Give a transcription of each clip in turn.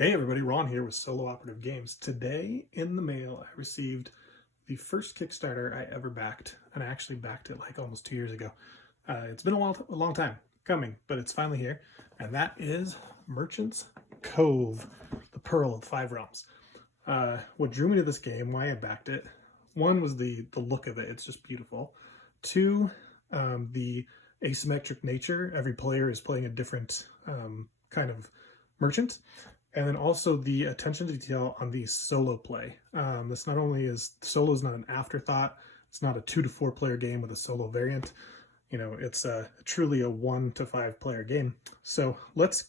Hey everybody, Ron here with Solo Operative Games. Today in the mail I received the first Kickstarter I ever backed, and I actually backed it like almost 2 years ago. It's been a long time coming, but it's finally here, and that is Merchant's Cove, the Pearl of Five Realms. What drew me to this game, why I backed it, one was the look of it, it's just beautiful. Two, the asymmetric nature. Every player is playing a different kind of merchant. And then also the attention to detail on the solo play. This not only is solo is not an afterthought. It's not a 2 to 4 player game with a solo variant. You know, it's truly a 1 to 5 player game. So let's,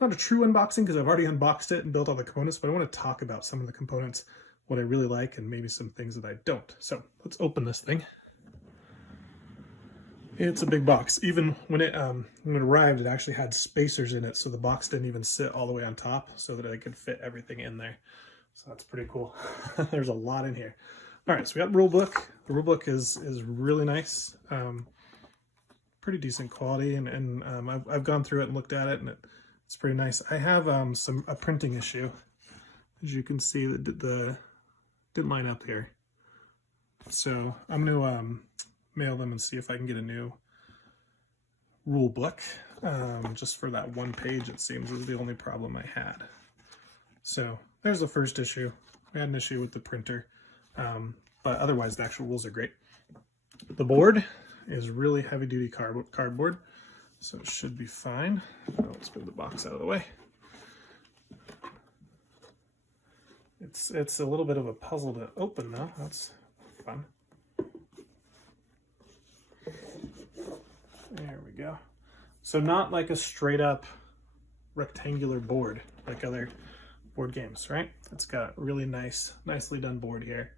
not a true unboxing because I've already unboxed it and built all the components, but I want to talk about some of the components, what I really like, and maybe some things that I don't. So let's open this thing. It's a big box. Even when it arrived, it actually had spacers in it, so the box didn't even sit all the way on top, so that I could fit everything in there. So that's pretty cool. There's a lot in here. All right, so we got the rule book. The rule book is really nice, pretty decent quality, and I've gone through it and looked at it, and it's pretty nice. I have a printing issue, as you can see that didn't line up here. So I'm gonna mail them and see if I can get a new rule book. Just for that one page, it seems, was the only problem I had. So there's the first issue. I had an issue with the printer, but otherwise the actual rules are great. The board is really heavy-duty cardboard, so it should be fine. Let's move the box out of the way. It's a little bit of a puzzle to open though. That's fun. There we go. So not like a straight up rectangular board like other board games, right? It's got a really nicely done board here.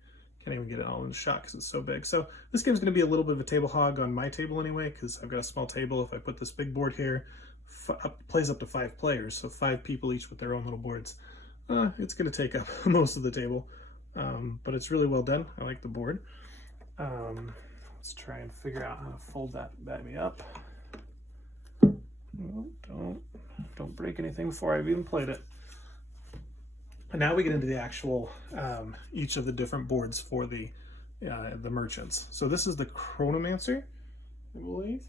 Can't even get it all in the shot because it's so big. So this game's going to be a little bit of a table hog on my table anyway, because I've got a small table. If I put this big board here, plays up to 5 players, so 5 people each with their own little boards. It's going to take up most of the table, but it's really well done. I like the board. Let's try and figure out how to fold that baby up. Oh, don't break anything before I've even played it. And now we get into the actual each of the different boards for the merchants. So this is the Chronomancer, I believe.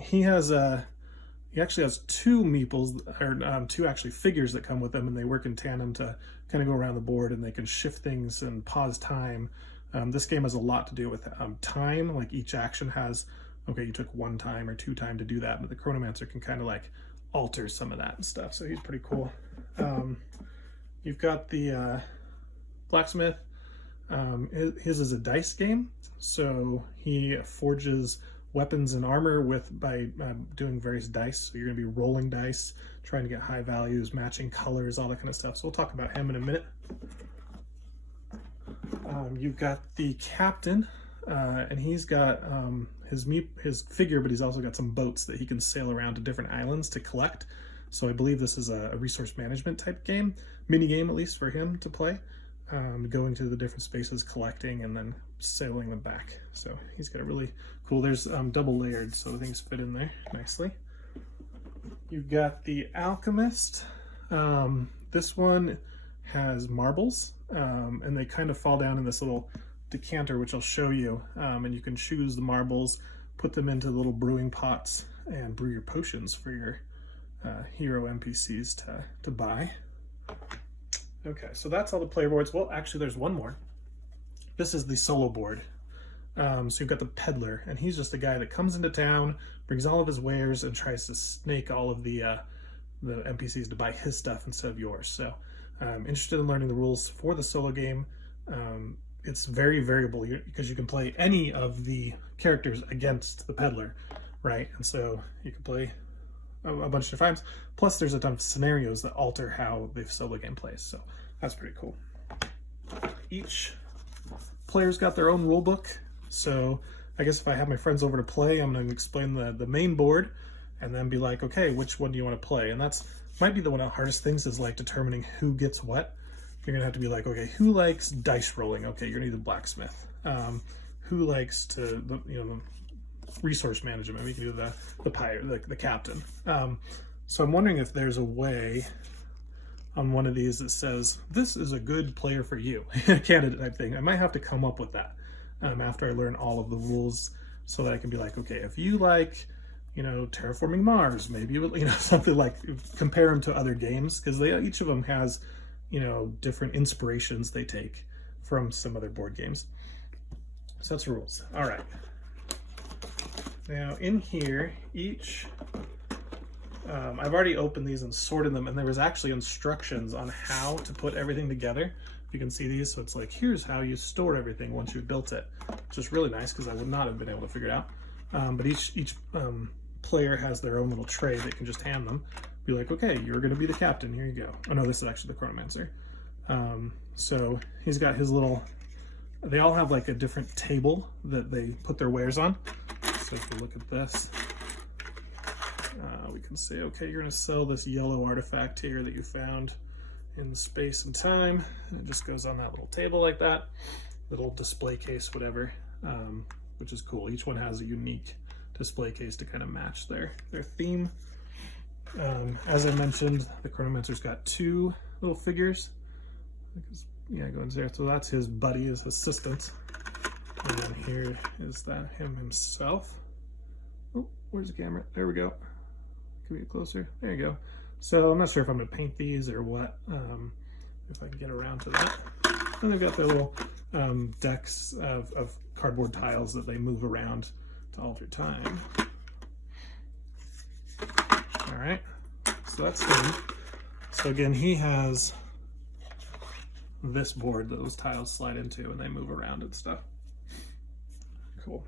He actually has 2 meeples, or 2 actually figures that come with them, and they work in tandem to kind of go around the board, and they can shift things and pause time. This game has a lot to do with time. Like each action has, okay, you took 1 time or 2 time to do that, but the Chronomancer can kind of like alter some of that and stuff. So he's pretty cool. You've got the Blacksmith. His is a dice game, so he forges weapons and armor by doing various dice. So you're going to be rolling dice, trying to get high values, matching colors, all that kind of stuff. So we'll talk about him in a minute. You've got the captain, and he's got his figure, but he's also got some boats that he can sail around to different islands to collect. So I believe this is a resource management type game, mini game at least for him to play, going to the different spaces, collecting, and then sailing them back. So he's got a really cool, there's double layered, so things fit in there nicely. You've got the Alchemist. This one has marbles, and they kind of fall down in this little decanter, which I'll show you, and you can choose the marbles, put them into the little brewing pots, and brew your potions for your hero NPCs to buy. Okay, so that's all the player boards. Well, actually there's one more. This is the solo board. So you've got the peddler, and he's just a guy that comes into town, brings all of his wares, and tries to snake all of the NPCs to buy his stuff instead of yours. So interested in learning the rules for the solo game. It's very variable because you can play any of the characters against the peddler, right? And so you can play a bunch of different times. Plus there's a ton of scenarios that alter how the solo game plays. So that's pretty cool. Each player's got their own rule book. So I guess if I have my friends over to play, I'm going to explain the main board and then be like, okay, which one do you want to play? And that's might be one of the hardest things, is like determining who gets what. You're gonna have to be like, okay, who likes dice rolling? Okay, you're gonna need the Blacksmith. Who likes the resource management? We can do the pirate, the captain. So I'm wondering if there's a way on one of these that says, "This is a good player for you," candidate type thing. I might have to come up with that after I learn all of the rules, so that I can be like, okay, if you like, you know, terraforming Mars, maybe you know, something like, compare them to other games, because each of them has, you know, different inspirations they take from some other board games. So that's rules. All right. Now in here, each I've already opened these and sorted them, and there was actually instructions on how to put everything together. You can see these, so it's like, here's how you store everything once you've built it, which is really nice because I would not have been able to figure it out. But each player has their own little tray that can just hand them. Be like, okay, you're going to be the captain. Here you go. Oh no, this is actually the Chronomancer. So he's got his little. They all have like a different table that they put their wares on. So if you look at this. We can say, okay, you're going to sell this yellow artifact here that you found in space and time. And it just goes on that little table like that, little display case, whatever, which is cool. Each one has a unique display case to kind of match their theme. As I mentioned, the Chronomancer's got 2 little figures. Yeah, go into there. So that's his buddy, his assistant. And then here is that him himself. Oh, where's the camera? There we go. Can we get closer? There you go. So I'm not sure if I'm going to paint these or what, if I can get around to that. And they've got their little decks of cardboard tiles that they move around to alter time. All right, so that's him. So again, he has this board that those tiles slide into and they move around and stuff. Cool.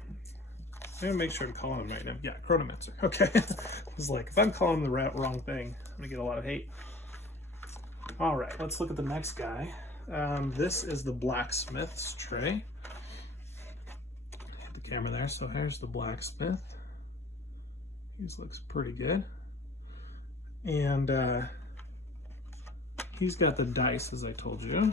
I'm gonna make sure I'm calling him right now. Yeah, Chronomancer. Okay. I was like, if I'm calling him the wrong thing, I'm gonna get a lot of hate. All right, let's look at the next guy. This is the Blacksmith's tray. Hit the camera there. So here's the Blacksmith. He looks pretty good. And he's got the dice, as I told you.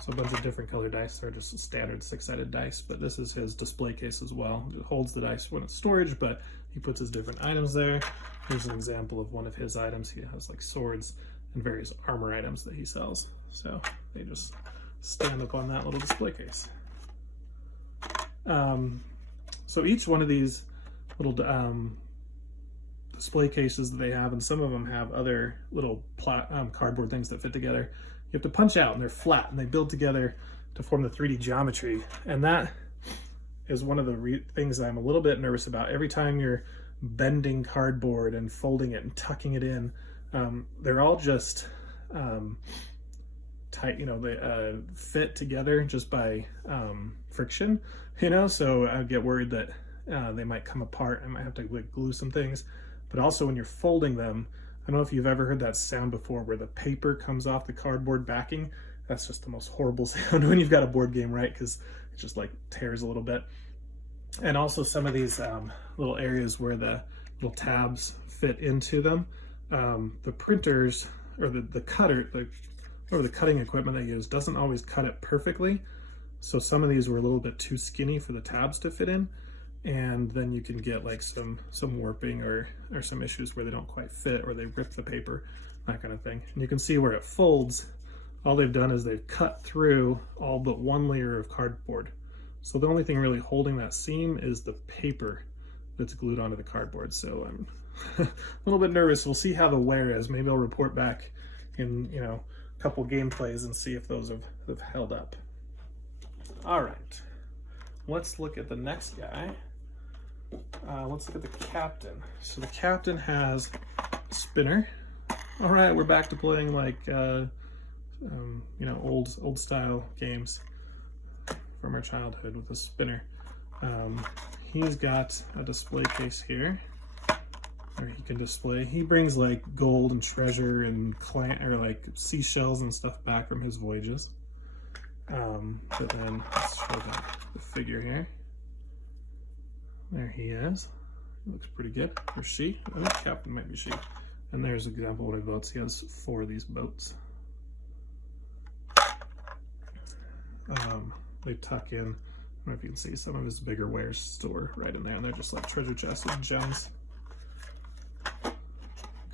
So a bunch of different colored dice. They're just standard 6-sided dice, but this is his display case as well. It holds the dice when it's storage, but he puts his different items there. Here's an example of one of his items. He has like swords and various armor items that he sells. So they just stand up on that little display case. So each one of these little display cases that they have, and some of them have other little cardboard things that fit together. You have to punch out, and they're flat, and they build together to form the 3D geometry. And that is one of the things I'm a little bit nervous about. Every time you're bending cardboard and folding it and tucking it in, they're all just tight, you know, they fit together just by friction, you know, so I get worried that they might come apart. I might have to like glue some things. But also when you're folding them, I don't know if you've ever heard that sound before where the paper comes off the cardboard backing. That's just the most horrible sound when you've got a board game, right? Because it just like tears a little bit. And also some of these little areas where the little tabs fit into them, the printers or the cutter, or the cutting equipment they use doesn't always cut it perfectly. So some of these were a little bit too skinny for the tabs to fit in. And then you can get like some warping or some issues where they don't quite fit, or they rip the paper, that kind of thing. And you can see where it folds, all they've done is they've cut through all but one layer of cardboard. So the only thing really holding that seam is the paper that's glued onto the cardboard. So I'm a little bit nervous. We'll see how the wear is. Maybe I'll report back in, you know, a couple gameplays and see if those have held up. All right, let's look at the next guy. Let's look at the captain. So the captain has a spinner. All right, we're back to playing like you know, old style games from our childhood with a spinner. He's got a display case here where he can display. He brings like gold and treasure and or like seashells and stuff back from his voyages. But then let's show the figure here. There he is. He looks pretty good. Or she. I think captain might be she. And there's an example of one of the boats. He has 4 of these boats. They tuck in, I don't know if you can see, some of his bigger wares store right in there. And they're just like treasure chests and gems.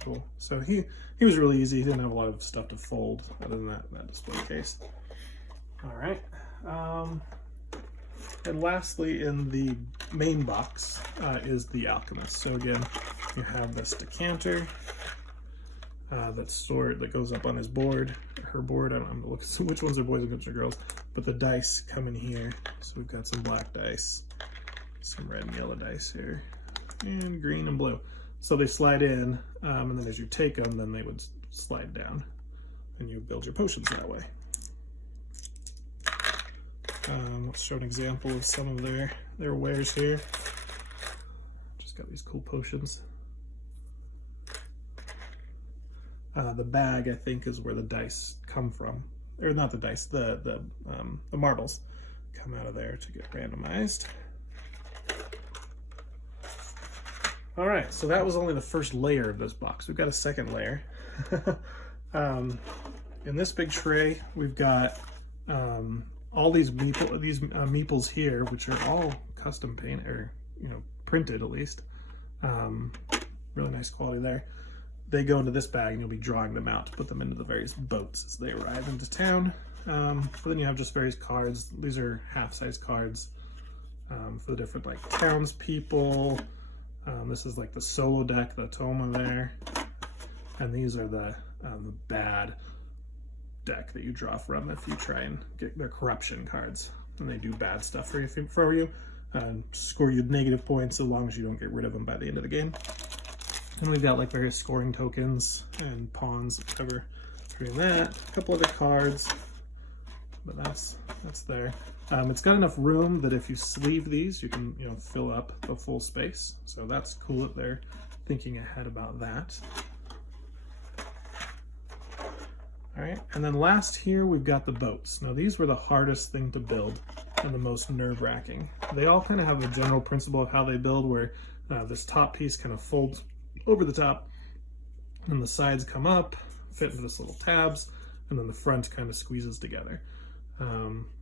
Cool. So he was really easy. He didn't have a lot of stuff to fold other than that display case. All right. And lastly, in the main box is the Alchemist. So again, you have this decanter that's stored, that goes up on his board, her board. I don't know which ones are boys and which are girls, but the dice come in here. So we've got some black dice, some red and yellow dice here, and green and blue. So they slide in, and then as you take them, then they would slide down, and you build your potions that way. Let's show an example of some of their wares here. Just got these cool potions. The bag, I think, is where the dice come from, or not the dice, the marbles come out of there to get randomized. All right, so that was only the first layer of this box. We've got a second layer. In this big tray, we've got all these meeples here, which are all custom paint, or printed at least. Really nice quality there. They go into this bag, and you'll be drawing them out to put them into the various boats as they arrive into town. But then you have just various cards. These are half-size cards for the different townspeople. This is like the solo deck, the Toma there, and these are the bad deck that you draw from if you try and get their corruption cards, and they do bad stuff for you, score you negative points as long as you don't get rid of them by the end of the game. And we've got various scoring tokens and pawns, whatever, for doing that. A couple other cards, but that's there. It's got enough room that if you sleeve these, you can fill up the full space. So that's cool that they're thinking ahead about that. All right, and then last here we've got the boats. Now these were the hardest thing to build and the most nerve-wracking. They all kind of have a general principle of how they build, where this top piece kind of folds over the top, and the sides come up, fit into this little tabs, and then the front kind of squeezes together.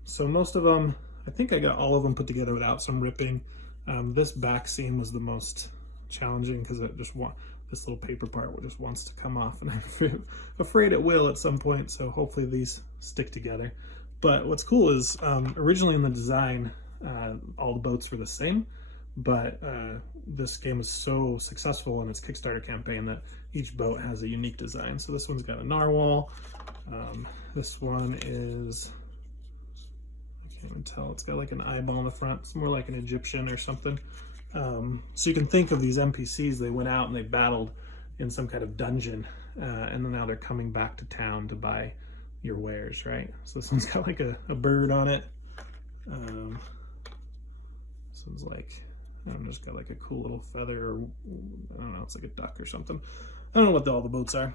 So most of them, I think I got all of them put together without some ripping. This back seam was the most challenging because this little paper part just wants to come off, and I'm afraid it will at some point, so hopefully these stick together. But what's cool is originally in the design, all the boats were the same, but this game is so successful in its Kickstarter campaign that each boat has a unique design. So this one's got a narwhal. This one is, I can't even tell, it's got like an eyeball in the front. It's more like an Egyptian or something. So you can think of these NPCs, they went out and they battled in some kind of dungeon, and then now they're coming back to town to buy your wares, right? So this one's got like a bird on it. This one's like, just got like a cool little feather, or I don't know, it's like a duck or something. I don't know what all the boats are,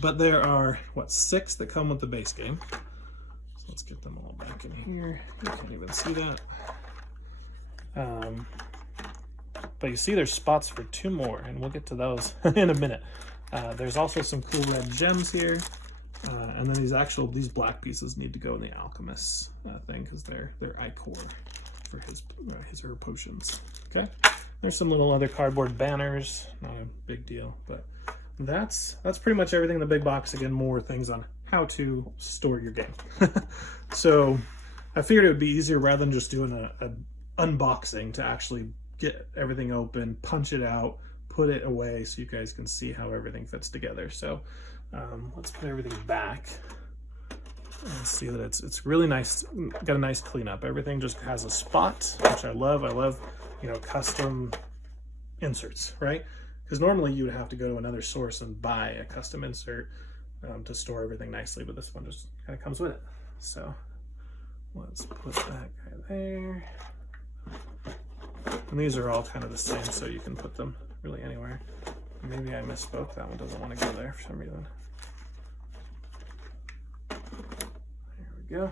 but there are, 6 that come with the base game. So let's get them all back in here. You can't even see that. But you see there's spots for 2 more, and we'll get to those in a minute. There's also some cool red gems here, and then these black pieces need to go in the Alchemist thing because they're ichor for his or her potions. Okay, there's some little other cardboard banners, not a big deal, but that's pretty much everything in the big box. Again, more things on how to store your game. So I figured it would be easier rather than just doing a unboxing to actually get everything open, punch it out, put it away so you guys can see how everything fits together. So let's put everything back and see that it's really nice. Got a nice cleanup. Everything just has a spot, which I love. I love, custom inserts, right? Because normally you would have to go to another source and buy a custom insert to store everything nicely, but this one just kind of comes with it. So let's put that guy there. And these are all kind of the same, so you can put them really anywhere. Maybe I misspoke. That one doesn't want to go there for some reason. There we go.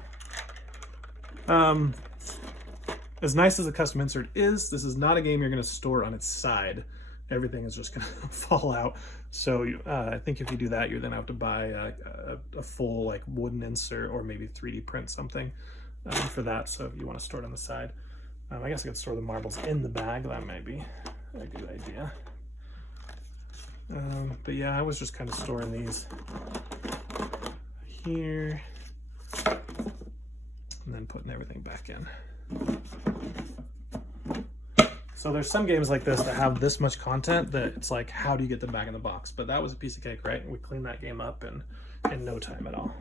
As nice as a custom insert is, this is not a game you're going to store on its side. Everything is just going to fall out. So I think if you do that, you're then have to buy a full wooden insert, or maybe 3D print something for that. So if you want to store it on the side. I guess I could store the marbles in the bag. That might be a good idea. But yeah, I was just kind of storing these here and then putting everything back in. So there's some games like this that have this much content that it's like, how do you get them back in the box? But that was a piece of cake, right? We cleaned that game up in no time at all.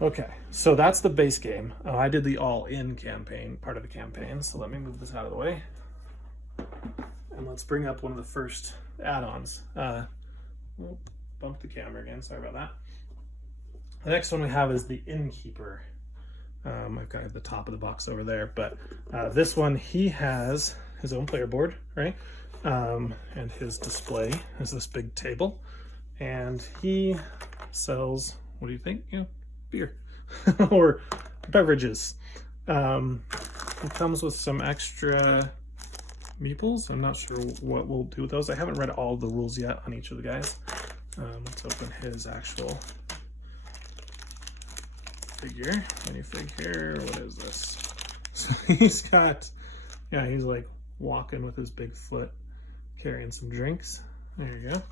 Okay, so that's the base game. I did the all-in campaign, part of the campaign. So let me move this out of the way. And let's bring up one of the first add-ons. Bump the camera again, sorry about that. The next one we have is the innkeeper. I've got the top of the box over there, but this one, he has his own player board, right? And his display is this big table. And he sells, what do you think? You know, beer or beverages. It comes with some extra meeples. I'm not sure what we'll do with those. I haven't read all the rules yet on each of the guys. Let's open his actual figure. Minifigure. What is this? So he's got, yeah, he's like walking with his big foot, carrying some drinks. There you go.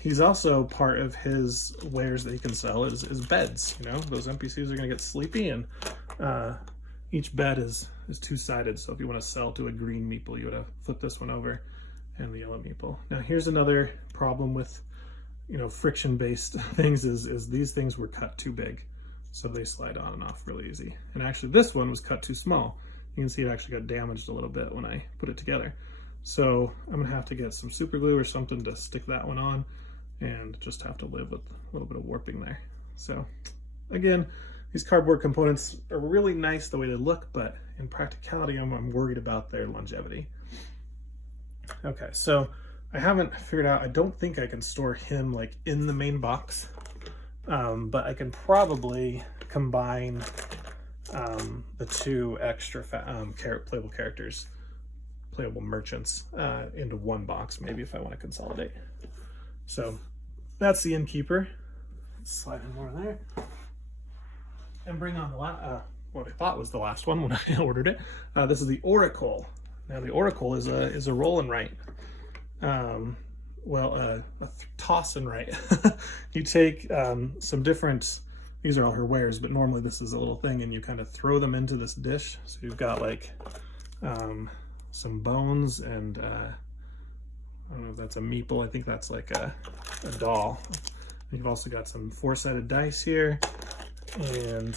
He's also, part of his wares that he can sell is beds. You know, those NPCs are gonna get sleepy, and each bed is two-sided. So if you want to sell to a green meeple, you would have flip this one over, and the yellow meeple. Now here's another problem with, you know, friction-based things is these things were cut too big, so they slide on and off really easy. And actually, this one was cut too small. You can see it actually got damaged a little bit when I put it together. So I'm gonna have to get some super glue or something to stick that one on, and just have to live with a little bit of warping there. So again, these cardboard components are really nice the way they look, but in practicality, I'm worried about their longevity. Okay, so I haven't figured out, I don't think I can store him like in the main box, but I can probably combine the two extra playable characters, playable merchants, into one box, maybe, if I want to consolidate. So that's the innkeeper. Slide in more there. And bring on the what I thought was the last one when I ordered it. This is the Oracle. Now the Oracle is a roll and write. A toss and write. You take some different, these are all her wares, but normally this is a little thing, and you kind of throw them into this dish. So you've got like some bones, and I don't know if that's a meeple. I think that's like a doll. You've also got some four-sided dice here, and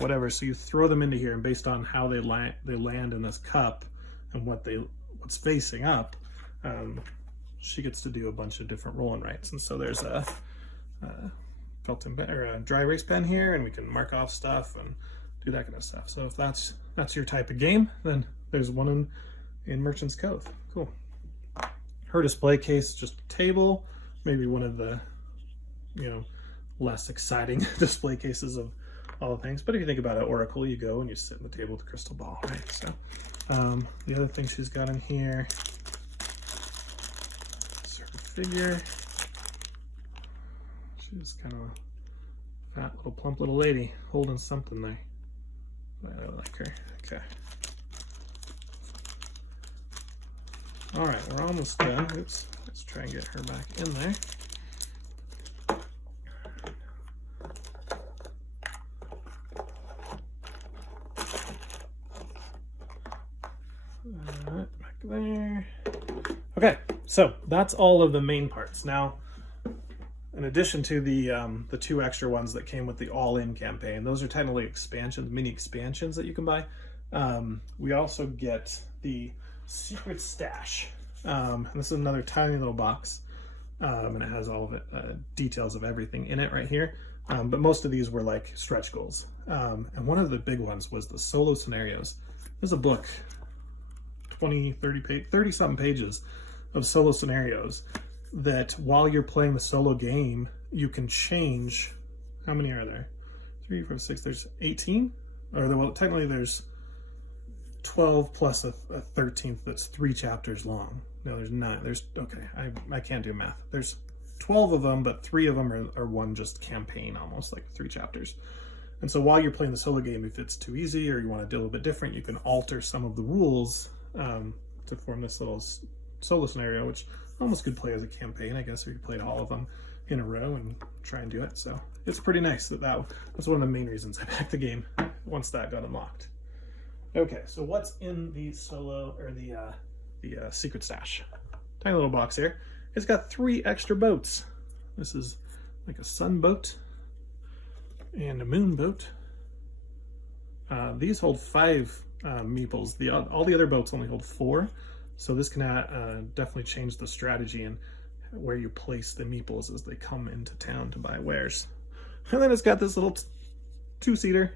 whatever. So you throw them into here, and based on how they land in this cup and what's facing up, she gets to do a bunch of different roll and writes. And so there's a felt pen or a dry erase pen here, and we can mark off stuff and do that kind of stuff. So if that's your type of game, then there's one in Merchant's Cove. Cool. Her display case, just a table, maybe one of the, you know, less exciting display cases of all the things. But if you think about it, Oracle, you go and you sit at the table with the crystal ball, right? So the other thing she's got in here is her figure. She's kind of a fat little plump little lady holding something there. I really like her. Okay. All right, we're almost done. Oops, let's try and get her back in there. All right, back there. Okay, so that's all of the main parts. Now, in addition to the two extra ones that came with the all-in campaign, those are technically expansions, mini expansions that you can buy. We also get the secret stash. And this is another tiny little box, and it has all of it, details of everything in it right here. But most of these were like stretch goals. And one of the big ones was the solo scenarios. There's a book, 30 something pages of solo scenarios that while you're playing the solo game, you can change. How many are there? 3, 4, 6, there's 18? Or well, technically there's 12 plus a 13th that's 3 chapters long. No, there's 9. There's, okay, I can't do math. There's 12 of them, but 3 of them are one just campaign, almost like 3 chapters. And so while you're playing the solo game, if it's too easy or you want to do a little bit different, you can alter some of the rules to form this little solo scenario, which almost could play as a campaign, I guess, or you could play all of them in a row and try and do it. So it's pretty nice that's one of the main reasons I backed the game once that got unlocked. Okay, so what's in the solo, or the secret stash? Tiny little box here. It's got 3 extra boats. This is like a sun boat and a moon boat. These hold 5 meeples. All the other boats only hold 4. So this can definitely change the strategy and where you place the meeples as they come into town to buy wares. And then it's got this little 2-seater,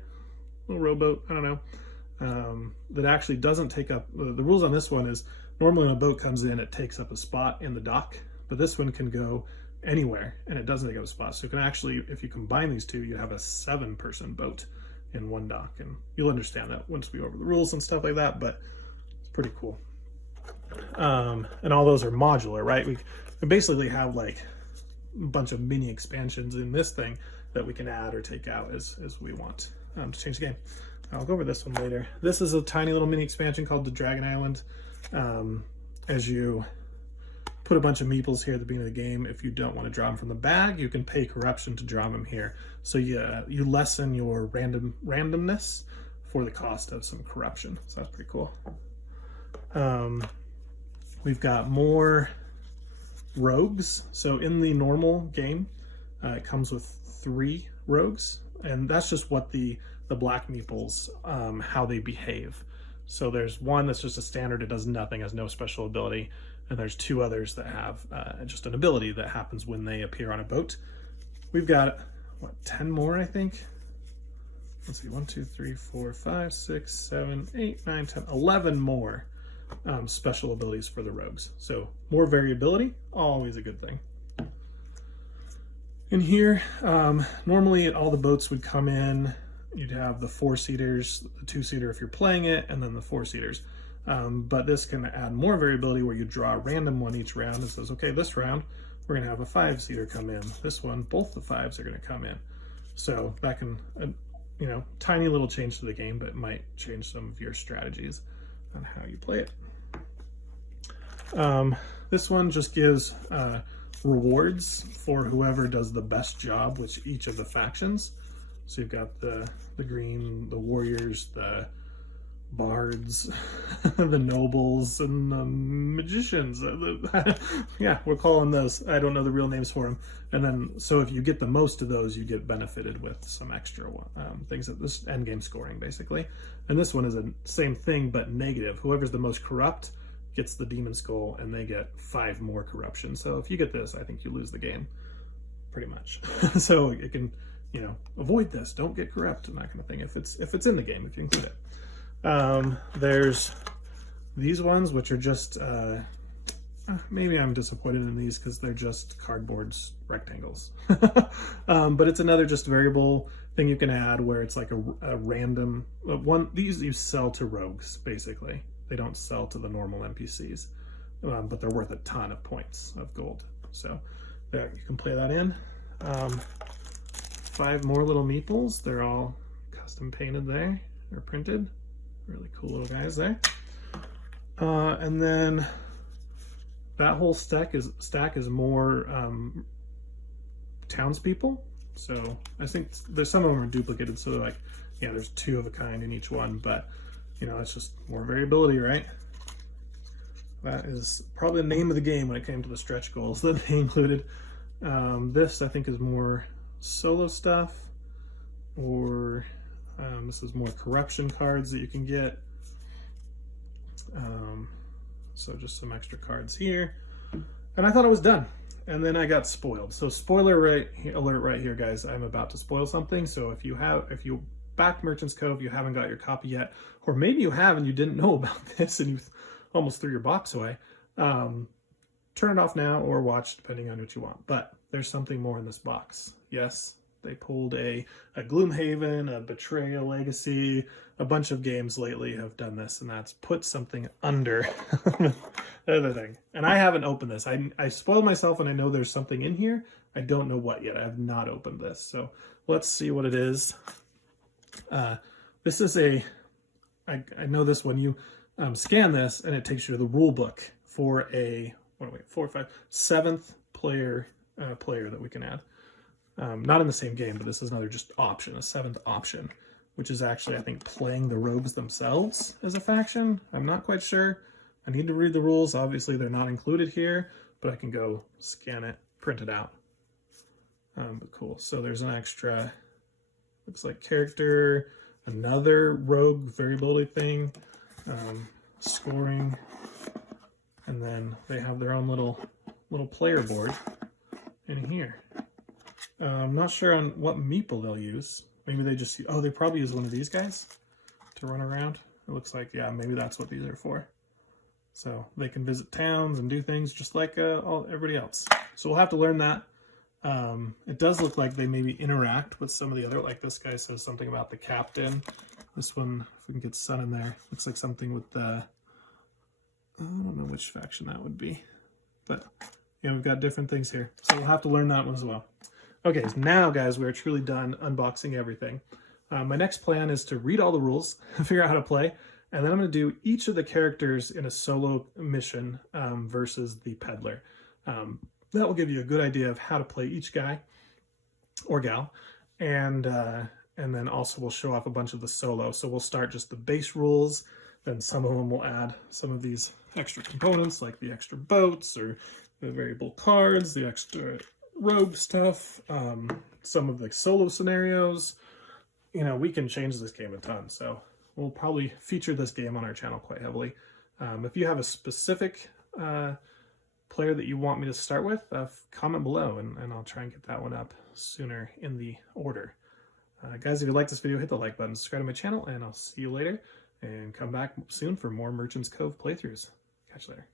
little rowboat, I don't know, that actually doesn't take up, the rules on this one is normally when a boat comes in, it takes up a spot in the dock, but this one can go anywhere and it doesn't take up a spot. So you can actually, if you combine these two, you have a 7-person boat in one dock, and you'll understand that once we go over the rules and stuff like that, but it's pretty cool. And all those are modular, right? We basically have like a bunch of mini expansions in this thing that we can add or take out as we want to change the game. I'll go over this one later. This is a tiny little mini expansion called the Dragon Island. As you put a bunch of meeples here at the beginning of the game, if you don't want to draw them from the bag, you can pay corruption to draw them here. So you lessen your randomness for the cost of some corruption. So that's pretty cool. We've got more rogues. So in the normal game, it comes with 3 rogues, and that's just what the black meeples, how they behave. So there's one that's just a standard, it does nothing, has no special ability, and there's 2 others that have just an ability that happens when they appear on a boat. We've got, what, 10 more, I think? Let's see, 1, 2, 3, 4, 5, 6, 7, 8, 9, 10, 11 more special abilities for the rogues. So more variability, always a good thing. In here, normally all the boats would come in. You'd have the 4-seaters, the 2-seater if you're playing it, and then the 4-seaters. But this can add more variability where you draw a random one each round and says, okay, this round we're gonna have a 5-seater come in. This one, both the 5s are gonna come in. So that can, you know, tiny little change to the game, but it might change some of your strategies on how you play it. This one just gives rewards for whoever does the best job with each of the factions. So you've got the green, the warriors, the bards, the nobles, and the magicians. Yeah, we're calling those. I don't know the real names for them. And then, so if you get the most of those, you get benefited with some extra things at this end game scoring, basically. And this one is the same thing, but negative. Whoever's the most corrupt gets the demon skull, and they get 5 more corruption. So if you get this, I think you lose the game, pretty much. So it can, you know, avoid this. Don't get corrupt and that kind of thing. If it's in the game, if you include it. There's these ones, which are just maybe I'm disappointed in these because they're just cardboards, rectangles. But it's another just variable thing you can add where it's like a random one. These you sell to rogues, basically. They don't sell to the normal NPCs, but they're worth a ton of points of gold. So there, you can play that in. 5 more little meeples. They're all custom painted there, or printed. Really cool little guys there. And then that whole stack is more townspeople. So I think there's some of them are duplicated. So like, yeah, there's 2 of a kind in each one, but you know, it's just more variability, right? That is probably the name of the game when it came to the stretch goals that they included. This I think is more solo stuff, or this is more corruption cards that you can get. So just some extra cards here. And I thought I was done. And then I got spoiled. So spoiler alert right here, guys. I'm about to spoil something. So if you backed Merchant's Cove, you haven't got your copy yet, or maybe you have and you didn't know about this and you almost threw your box away, turn it off now or watch, depending on what you want. But there's something more in this box. Yes, they pulled a Gloomhaven, a Betrayal Legacy. A bunch of games lately have done this, and that's put something under the other thing. And I haven't opened this. I spoiled myself, and I know there's something in here. I don't know what yet. I have not opened this. So let's see what it is. This is I know this when you scan this, and it takes you to the rule book for a, what are we, 4, 5, 7th player that we can add. Not in the same game, but this is another just option, a 7th option, which is actually, I think, playing the rogues themselves as a faction. I'm not quite sure. I need to read the rules. Obviously, they're not included here, but I can go scan it, print it out. But cool. So there's an extra, looks like character, another rogue variability thing, scoring, and then they have their own little player board in here. I'm not sure on what meeple they'll use. Maybe they just, oh, they probably use one of these guys to run around. It looks like, yeah, maybe that's what these are for. So they can visit towns and do things just like everybody else. So we'll have to learn that. It does look like they maybe interact with some of the other, like this guy says something about the captain. This one, if we can get Sun in there, looks like something with the, I don't know which faction that would be. But, you know, we've got different things here. So we'll have to learn that one as well. Okay, so now, guys, we're truly done unboxing everything. My next plan is to read all the rules, figure out how to play, and then I'm going to do each of the characters in a solo mission versus the peddler. That will give you a good idea of how to play each guy or gal, and then also we'll show off a bunch of the solo. So we'll start just the base rules, then some of them will add some of these extra components, like the extra boats or the variable cards, the extra rogue stuff, some of the solo scenarios. You know, we can change this game a ton, so we'll probably feature this game on our channel quite heavily. If you have a specific player that you want me to start with, comment below, and I'll try and get that one up sooner in the order. Guys, if you like this video, hit the like button, subscribe to my channel, and I'll see you later, and come back soon for more Merchant's Cove playthroughs. Catch you later.